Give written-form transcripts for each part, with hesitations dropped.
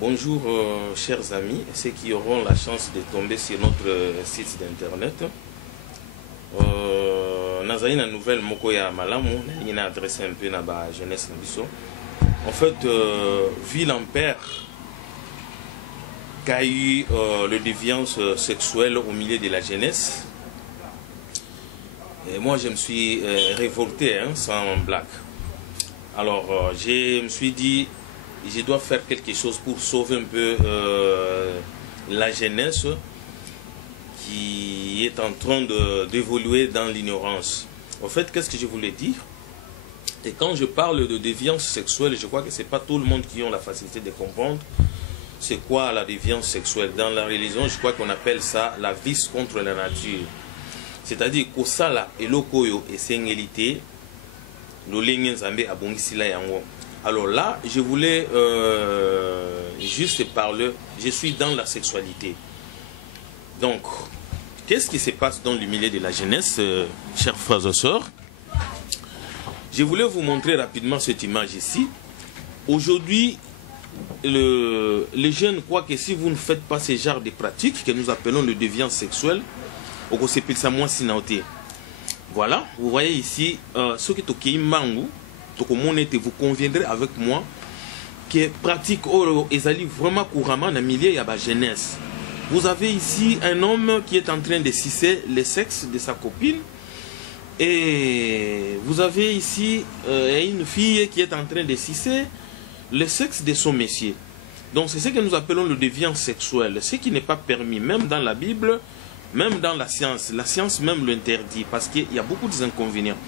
Bonjour chers amis, ceux qui auront la chance de tomber sur notre site d'internet. Nazali na nouvelle moko ya malamu, na adressé un peu na ba jeunesse na biso. En fait, ville en père qui a eu le déviance sexuelle au milieu de la jeunesse. Et moi je me suis révolté, hein, sans blague. Alors je me suis dit, je dois faire quelque chose pour sauver un peu la jeunesse qui est en train d'évoluer dans l'ignorance. En fait, qu'est-ce que je voulais dire? Et quand je parle de déviance sexuelle, je crois que ce n'est pas tout le monde qui a la facilité de comprendre c'est quoi la déviance sexuelle. Dans la religion, je crois qu'on appelle ça la vice contre la nature. C'est-à-dire que ça, et l'okoyo et sengélité, l'olengenzambe abongisila yango. Alors là, je voulais juste parler, je suis dans la sexualité. Donc, qu'est-ce qui se passe dans le milieu de la jeunesse, chers frères et sœurs? Je voulais vous montrer rapidement cette image ici. Aujourd'hui, les jeunes croient que si vous ne faites pas ce genre de pratiques que nous appelons le déviance sexuelle, voilà, vous voyez ici, ce qui est mangu. Vous conviendrez avec moi que pratique ezali vraiment couramment dans le milieu de la jeunesse. Vous avez ici un homme qui est en train de sucer le sexe de sa copine, et vous avez ici une fille qui est en train de sucer le sexe de son monsieur. Donc c'est ce que nous appelons le déviance sexuelle, ce qui n'est pas permis même dans la Bible, même dans la science. La science même l'interdit parce qu'il y a beaucoup d'inconvénients.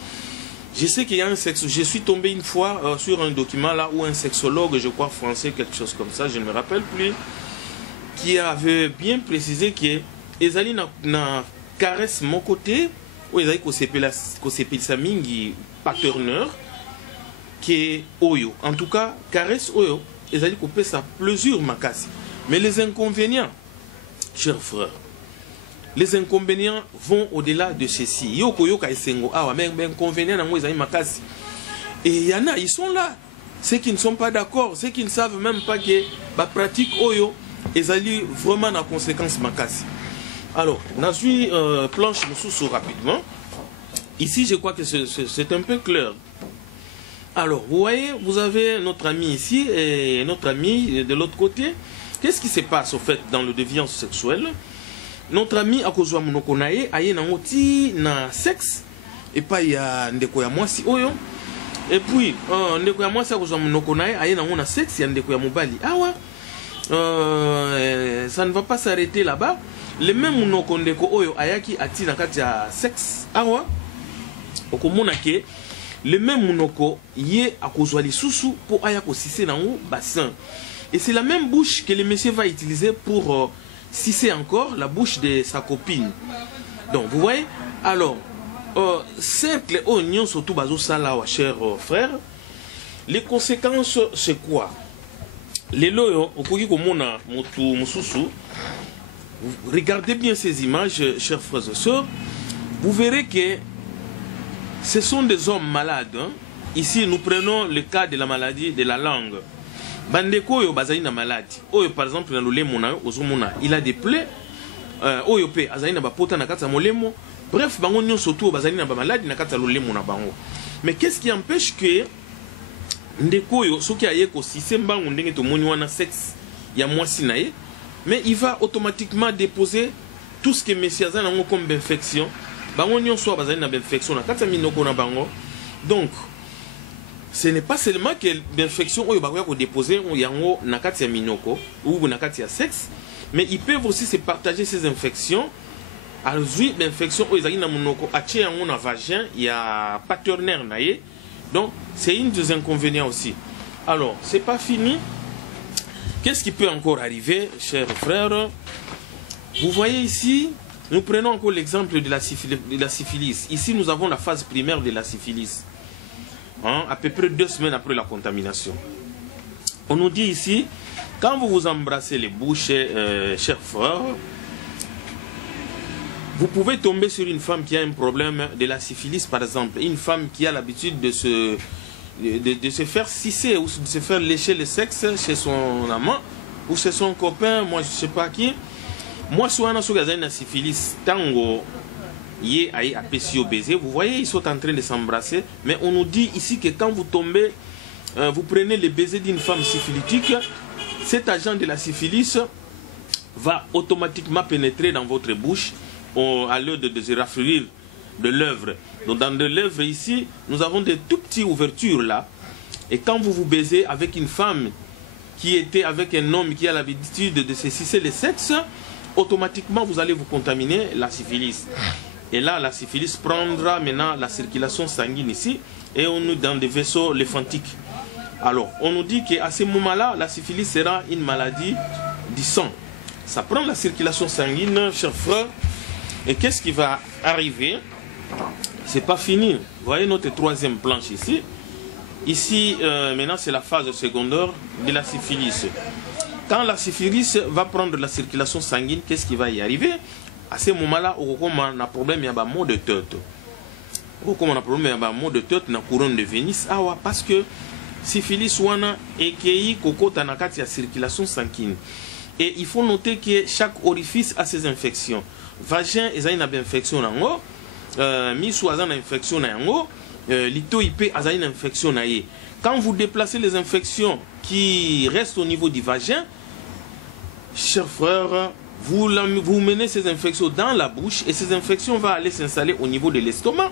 Je sais qu'il y a un sexe. Je suis tombé une fois sur un document là où un sexologue, je crois français, quelque chose comme ça, je ne me rappelle plus, qui avait bien précisé que ezali na caresse mon côté, ou ezali ko sepelisa mingi paterneur, qui oyo. En tout cas, caresse oyo, ezali ko pesa plaisir makasi. Mais les inconvénients, chers frères, les inconvénients vont au-delà de ceci. Et il y en a, ils sont là. Ceux qui ne sont pas d'accord, ceux qui ne savent même pas que la pratique oyo, ils allaient vraiment en conséquence makasi. Alors, dans une planche sous rapidement. Ici, je crois que c'est un peu clair. Alors, vous voyez, vous avez notre ami ici et notre ami de l'autre côté. Qu'est-ce qui se passe au fait dans le déviance sexuelle? Notre ami a kozwa munoko na ye aye na ngoti na sexe et pas ya ndeko ya mwasi oyo, et puis ndeko ya mwasi a kozwa munoko na ye aye na ngona sexe ya ndeko ya mobali awa. Ça ne va pas s'arrêter là-bas. Le même munoko ndeko oyo ayaki ati na kati ya sexe awa okomona ke le même munoko ye a kozwa lisusu pour aya ko sise na ngo bassin, et c'est la même bouche que le monsieur va utiliser pour si c'est encore la bouche de sa copine. Donc vous voyez, alors cercle oignon surtout bazo sala, chers frères, les conséquences c'est quoi? Les loyo okoki komona motu mususu, regardez bien ces images, chers frères et sœurs, vous verrez que ce sont des hommes malades, hein? Ici nous prenons le cas de la maladie de la langue. Bandeko oyo bazali na maladie oyo, par exemple na lolemo na ozomona il a des plaies, oyo pe azali na bapota na kati ya molemo. Bref, bango nyonso to bazali na ba maladie na kati ya lolemo na bango. Mais qu'est-ce qui empêche que ndeko oyo soki aye ko sise mbangu ndenge to moni wana sexe ya mwasi na ye, mais il va automatiquement déposer tout ce que monsieur azali nango comme infection. Bango nyonso bazali na infection na kati ya minoko na bango. Donc ce n'est pas seulement que l'infection oyo bakoya ko déposer yango na kati ya minoko ou na kati ya sexe, mais ils peuvent aussi se partager ces infections. Alors l'infection oyo ezali na monoko atie yango na vagin ya partenaire na ye. Donc c'est une des inconvénients aussi. Alors c'est pas fini. Qu'est-ce qui peut encore arriver, chers frères? Vous voyez ici, nous prenons encore l'exemple de la syphilis. Ici nous avons la phase primaire de la syphilis. Hein, à peu près 2 semaines après la contamination. On nous dit ici, quand vous vous embrassez les bouches, chers frères, vous pouvez tomber sur une femme qui a un problème de la syphilis, par exemple. Une femme qui a l'habitude de se faire sucer ou de se faire lécher le sexe chez son amant. ou c'est son copain, moi je sais pas qui. Moi, soit on a syphilis, tango, yé aïe apesio baiser. Vous voyez, ils sont en train de s'embrasser. Mais on nous dit ici que quand vous tombez, vous prenez le baiser d'une femme syphilitique, cet agent de la syphilis va automatiquement pénétrer dans votre bouche à l'heure de se rafraîchir de l'œuvre. Donc dans de l'œuvre ici, nous avons des tout petites ouvertures là. Et quand vous vous baisez avec une femme qui était avec un homme qui a l'habitude de se sucer le sexe, automatiquement vous allez vous contaminer la syphilis. Et là, la syphilis prendra maintenant la circulation sanguine ici et on nous dans des vaisseaux lymphathiques. Alors, on nous dit qu'à ce moment-là, la syphilis sera une maladie du sang. Ça prend la circulation sanguine, chers frères. Et qu'est-ce qui va arriver? C'est pas fini. Vous voyez notre troisième planche ici. Ici, maintenant, c'est la phase secondaire de la syphilis. Quand la syphilis va prendre la circulation sanguine, qu'est-ce qui va y arriver? À ce moment-là, on a un problème, il y a un mot de tête. On a un problème, il y a un mot de tête dans la couronne de Vénus. Parce que syphilis wana ekei kokota na kati ya circulation sanguine. Et il faut noter que chaque orifice a ses infections. Vagin ezali na infection nango, miso aza na infection nango, lito ipe aza na infection na ye. Quand vous déplacez les infections qui restent au niveau du vagin, chers frères, vous menez ces infections dans la bouche et ces infections vont aller s'installer au niveau de l'estomac.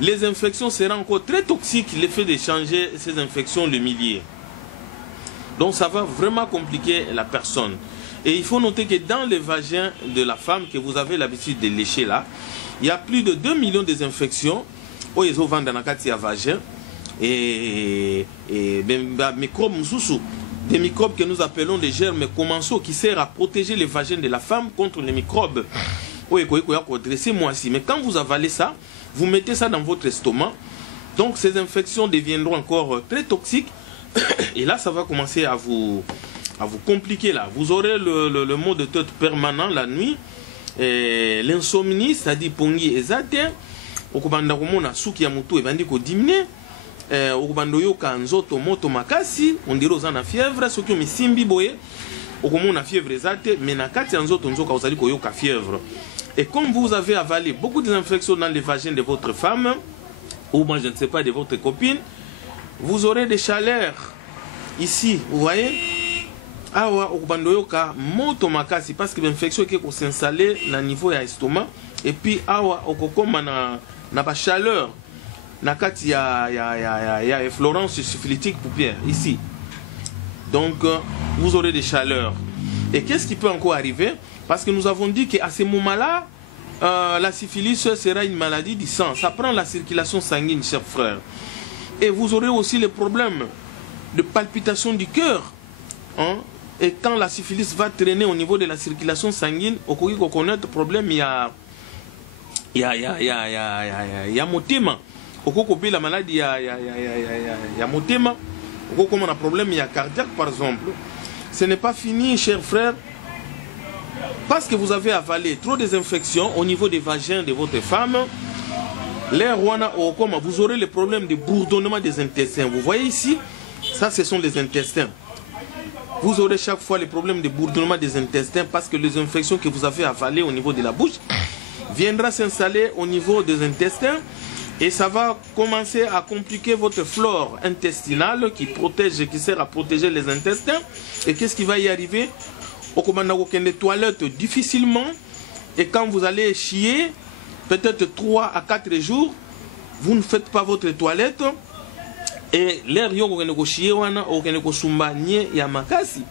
Les infections seront encore très toxiques, l'effet de changer ces infections le milieu. Donc ça va vraiment compliquer la personne. Et il faut noter que dans le vagin de la femme que vous avez l'habitude de lécher là, il y a plus de 2 millions de infections au dans la vagin et microbes moussous. Des microbes que nous appelons des germes commensaux qui servent à protéger les vagins de la femme contre les microbes. Mais quand vous avalez ça, vous mettez ça dans votre estomac, donc ces infections deviendront encore très toxiques et là ça va commencer à vous compliquer là. Vous aurez le mot de tête permanent la nuit, l'insomnie, c'est-à-dire pongi ezate, okubanda komona suki ya mutu ebandi ko diminuer. Okubanda yoka nzoto moto makasi, on dirait aux na fièvre, soki omisimbi boye, okomona fièvre ezate, mais na kati ya nzoto nzoka ozali ko yoka fièvre. Et comme vous avez avalé beaucoup d'infections dans les vagins de votre femme, ou moi je ne sais pas, de votre copine, vous aurez des chaleurs ici, vous voyez. Awa okubanda yoka moto makasi parce que l'infection qui s'est installée na niveau ya estomac et puis awa okokoma na ba chaleur. Il y a effleurance syphilitique paupière ici. Donc, vous aurez des chaleurs. Et qu'est-ce qui peut encore arriver? Parce que nous avons dit qu'à ce moment-là, la syphilis sera une maladie du sang. Ça prend la circulation sanguine, chers frères. Et vous aurez aussi les problèmes de palpitation du cœur. Hein? Et quand la syphilis va traîner au niveau de la circulation sanguine, au cours qu'on connaît le problème, il y a motema. Au la maladie, il y a motema. Au comme on a problème, il y a cardiaque par exemple. Ce n'est pas fini, chers frères, parce que vous avez avalé trop des infections au niveau des vagins de votre femme. Vous aurez le problème de bourdonnement des intestins. Vous voyez ici, ça ce sont les intestins. Vous aurez chaque fois le problème de bourdonnement des intestins parce que les infections que vous avez avalées au niveau de la bouche viendra s'installer au niveau des intestins. Et ça va commencer à compliquer votre flore intestinale qui sert à protéger les intestins. Et qu'est-ce qui va y arriver? Au commandant des toilettes difficilement. Et quand vous allez chier, peut-être 3 à 4 jours, vous ne faites pas votre toilette. Et l'air yo ko chier wana ko sumba nye ya makasi.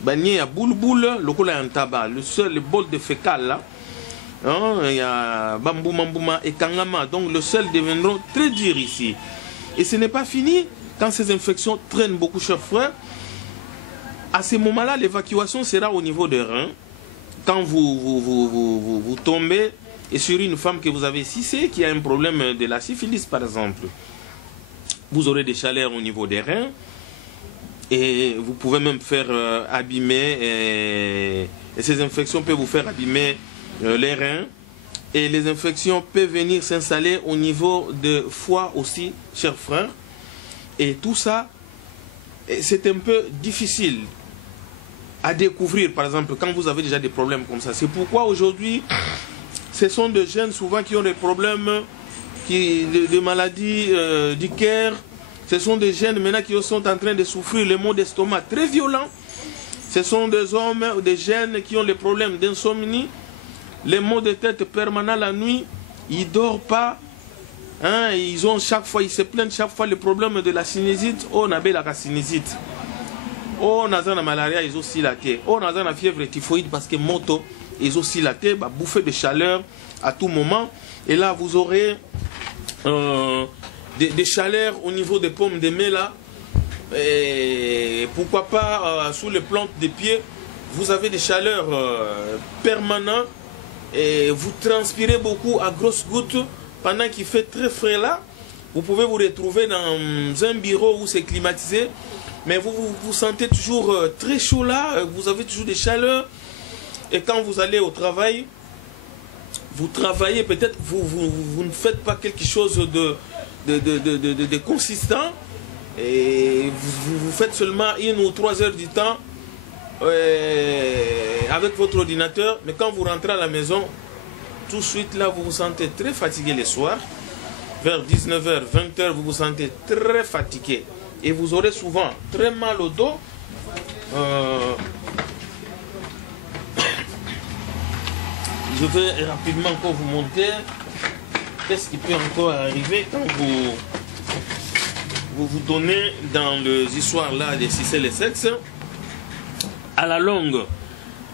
Ba nye ya boule lokola ya ntaba, le seul bol de fécal là. Il y a Bambouma et Kangama, donc le sel deviendront très dur ici. Et ce n'est pas fini quand ces infections traînent beaucoup, chers frères. À ce moment-là, l'évacuation sera au niveau des reins. Quand vous tombez et sur une femme que vous avez cissée qui a un problème de la syphilis, par exemple, vous aurez des chaleurs au niveau des reins et vous pouvez même faire abîmer et ces infections peuvent vous faire abîmer les reins et les infections peuvent venir s'installer au niveau de foie aussi, chers frères. Et tout ça, c'est un peu difficile. à découvrir, par exemple, quand vous avez déjà des problèmes comme ça. C'est pourquoi aujourd'hui, ce sont des jeunes souvent qui ont des problèmes de maladies du cœur. Ce sont des jeunes maintenant qui sont en train de souffrir les maux d'estomac très violents. Ce sont des hommes ou des jeunes qui ont les problèmes d'insomnie, les maux de tête permanents la nuit, ils ne dorment pas. Hein, ils ont chaque fois, ils se plaignent chaque fois le problème de la sinusite. Oh, on a la sinusite. Oh, on a la malaria, ils ont aussi la tête. Oh, on a la fièvre typhoïde parce que moto, ils ont aussi la tête, bah, bouffer de chaleur à tout moment. Et là, vous aurez des chaleurs au niveau des pommes de main là. Et pourquoi pas sous les plantes des pieds, vous avez des chaleurs permanentes et vous transpirez beaucoup à grosses gouttes. Pendant qu'il fait très frais là, vous pouvez vous retrouver dans un bureau où c'est climatisé, mais vous sentez toujours très chaud là, vous avez toujours des chaleurs. Et quand vous allez au travail, vous travaillez, peut-être vous ne faites pas quelque chose de consistant, et vous faites seulement 1 ou 3 heures du temps avec votre ordinateur, mais quand vous rentrez à la maison, tout de suite là vous vous sentez très fatigué le soir, vers 19h, 20h vous vous sentez très fatigué et vous aurez souvent très mal au dos. Je vais rapidement encore vous montrer qu'est-ce qui peut encore arriver quand vous donnez dans les histoires là des succès les sexes à la longue.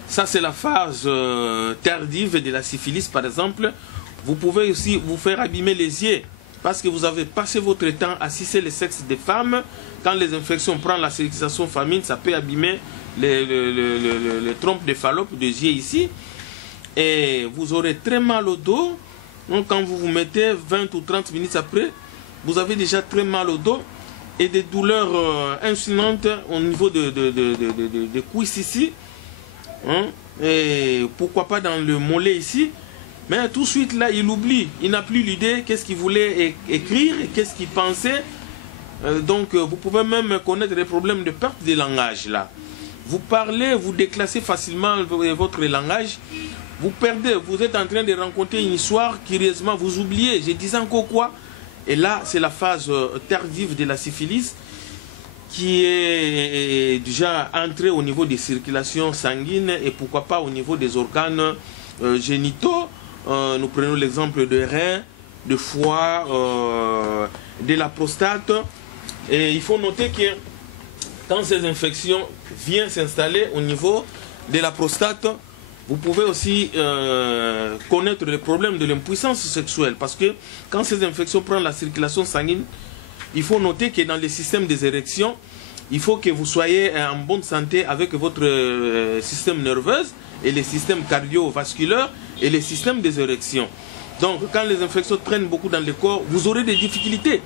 Ça, c'est la phase tardive de la syphilis, par exemple. Vous pouvez aussi vous faire abîmer les yeux parce que vous avez passé votre temps à sucer les sexes des femmes. Quand les infections prennent la circulation féminine, ça peut abîmer les trompes de Fallope des yeux ici. Et vous aurez très mal au dos. Donc, quand vous vous mettez 20 ou 30 minutes après, vous avez déjà très mal au dos et des douleurs insultantes au niveau de cuisses ici. Hein? Et pourquoi pas dans le mollet ici, mais tout de suite là il oublie, il n'a plus l'idée qu'est-ce qu'il voulait écrire et qu'est-ce qu'il pensait. Donc vous pouvez même connaître des problèmes de perte de langage là. Vous parlez, vous déclassez facilement votre langage, vous perdez, vous êtes en train de rencontrer une histoire, curieusement vous oubliez, je disais encore quoi. Et là c'est la phase tardive de la syphilis qui est déjà entré au niveau des circulations sanguines et pourquoi pas au niveau des organes génitaux. Nous prenons l'exemple de rein, de foie, de la prostate. Et il faut noter que quand ces infections viennent s'installer au niveau de la prostate, vous pouvez aussi connaître le problème de l'impuissance sexuelle. Parce que quand ces infections prennent la circulation sanguine, il faut noter que dans le système des érections, il faut que vous soyez en bonne santé avec votre système nerveux et le système cardiovasculaire et le système des érections. Donc, quand les infections traînent beaucoup dans le corps, vous aurez des difficultés.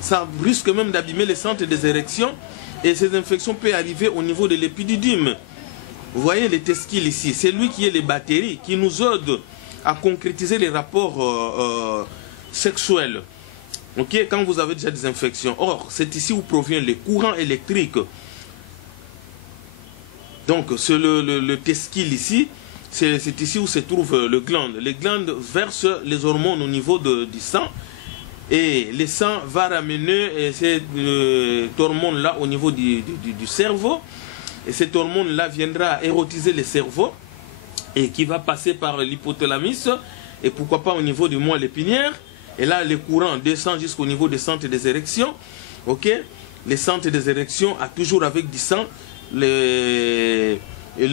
Ça risque même d'abîmer les centres des érections et ces infections peuvent arriver au niveau de l'épididyme. Vous voyez les testicules ici, c'est lui qui est les batteries, qui nous aide à concrétiser les rapports sexuels. Ok, quand vous avez déjà des infections. Or, c'est ici où provient le courant électrique. Donc, c'est le testicule ici. C'est ici où se trouve le glande. Les glandes versent les hormones au niveau du sang. Et le sang va ramener cette hormone-là au niveau du cerveau. Et cette hormone-là viendra érotiser le cerveau. Et qui va passer par l'hypothalamus. Et pourquoi pas au niveau du moelle épinière. Et là, le courant descend jusqu'au niveau des centres des érections. Ok? Les centres des érections, toujours avec du sang, le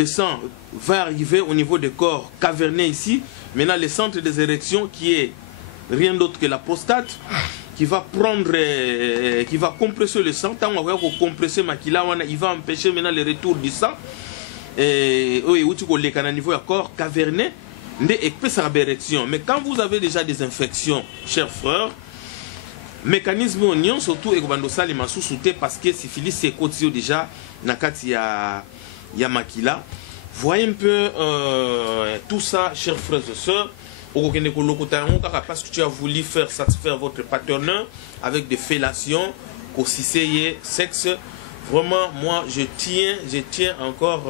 sang va arriver au niveau des corps cavernés ici. Maintenant, le centre des érections, qui est rien d'autre que la prostate, qui va prendre, qui va compresser le sang. Tant qu'on va compresser makila, il va empêcher maintenant le retour du sang. Et oui, où tu connais qu'à un niveau du corps caverné. Mais quand vous avez déjà des infections, chers frères, mécanisme oignon surtout et parce que syphilis c'est côté déjà nakati ya makila. Voyez un peu tout ça, chers frères et sœurs. Parce que tu as voulu faire satisfaire votre partenaire avec des fellations, sexe, Vraiment, moi, je tiens encore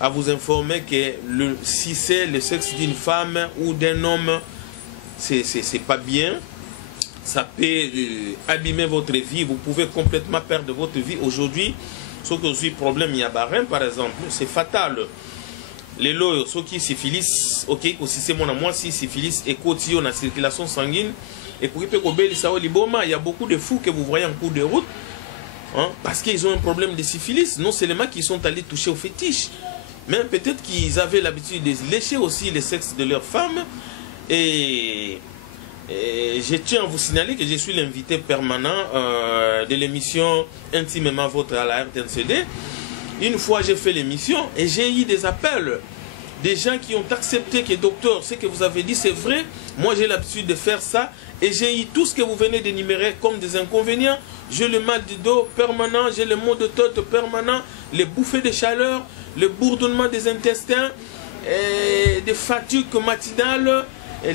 à vous informer que si c'est le sexe d'une femme ou d'un homme, c'est pas bien. Ça peut abîmer votre vie. Vous pouvez complètement perdre votre vie. Aujourd'hui, ce que je problème, il y a barème, par exemple, c'est fatal. Les lois, ceux qui syphilis, ok, aussi c'est mon amour, si syphilis et quotidien la circulation sanguine, et pour il y a beaucoup de fous que vous voyez en cours de route, hein, parce qu'ils ont un problème de syphilis. Non seulement qu'ils sont allés toucher au fétiche, mais peut-être qu'ils avaient l'habitude de lécher aussi le sexe de leurs femmes. Et je tiens à vous signaler que je suis l'invité permanent de l'émission Intimement Votre à la RTNCD. Une fois j'ai fait l'émission et j'ai eu des appels des gens qui ont accepté que docteur, ce que vous avez dit c'est vrai, moi j'ai l'habitude de faire ça et j'ai eu tout ce que vous venez d'énumérer comme des inconvénients. J'ai le mal du dos permanent, j'ai le maux de tête permanent, les bouffées de chaleur, le bourdonnement des intestins, des fatigues matinales,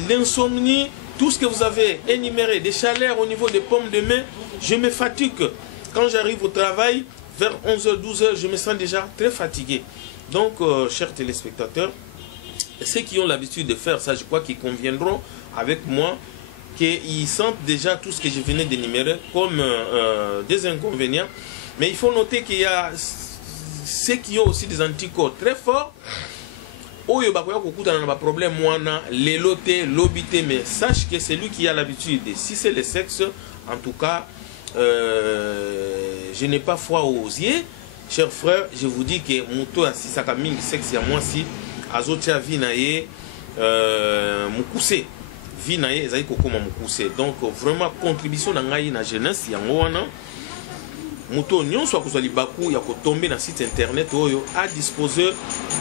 l'insomnie, tout ce que vous avez énuméré, des chaleurs au niveau des paumes de main. Je me fatigue quand j'arrive au travail. Vers 11h, 12h, je me sens déjà très fatigué. Donc, chers téléspectateurs, ceux qui ont l'habitude de faire ça, je crois qu'ils conviendront avec moi qu'ils sentent déjà tout ce que je venais d'énumérer comme des inconvénients. Mais il faut noter qu'il y a ceux qui ont aussi des anticorps très forts. Oyo bakoya kokuta na ba problème wana lelote lobité, mais sache que c'est lui qui a l'habitude. Si c'est le sexe, en tout cas, je n'ai pas foi aux yeux. Chers frères, je vous dis que Mouto si ça camine sexe à moi si azotia vinaye mukuse vinaye ezali kokoma mukuse. Donc vraiment contribution na ngai na jeunesse ya ngwana Mouto nyonso akozali baku ya kotomber na site internet oyo à disposer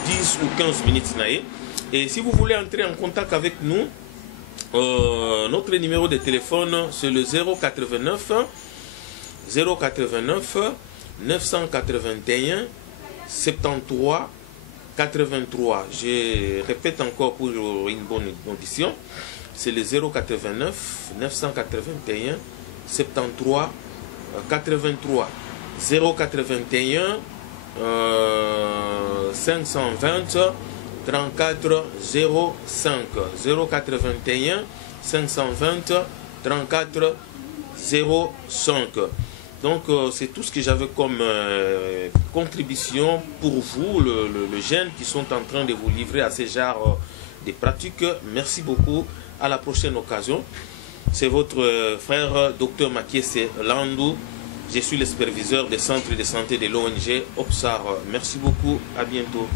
10 ou 15 minutes naye. Et si vous voulez entrer en contact avec nous, notre numéro de téléphone c'est le 089 981 73 83. Je répète encore pour une bonne audition, c'est le 089 981 73 83. 081 520 34 05. 081 520 34 05. Donc c'est tout ce que j'avais comme contribution pour vous, le jeunes qui sont en train de vous livrer à ce genre de pratiques. Merci beaucoup. À la prochaine occasion. C'est votre frère Dr Makiese Landou. Je suis le superviseur des centres de santé de l'ONG OPSAR. Merci beaucoup. À bientôt.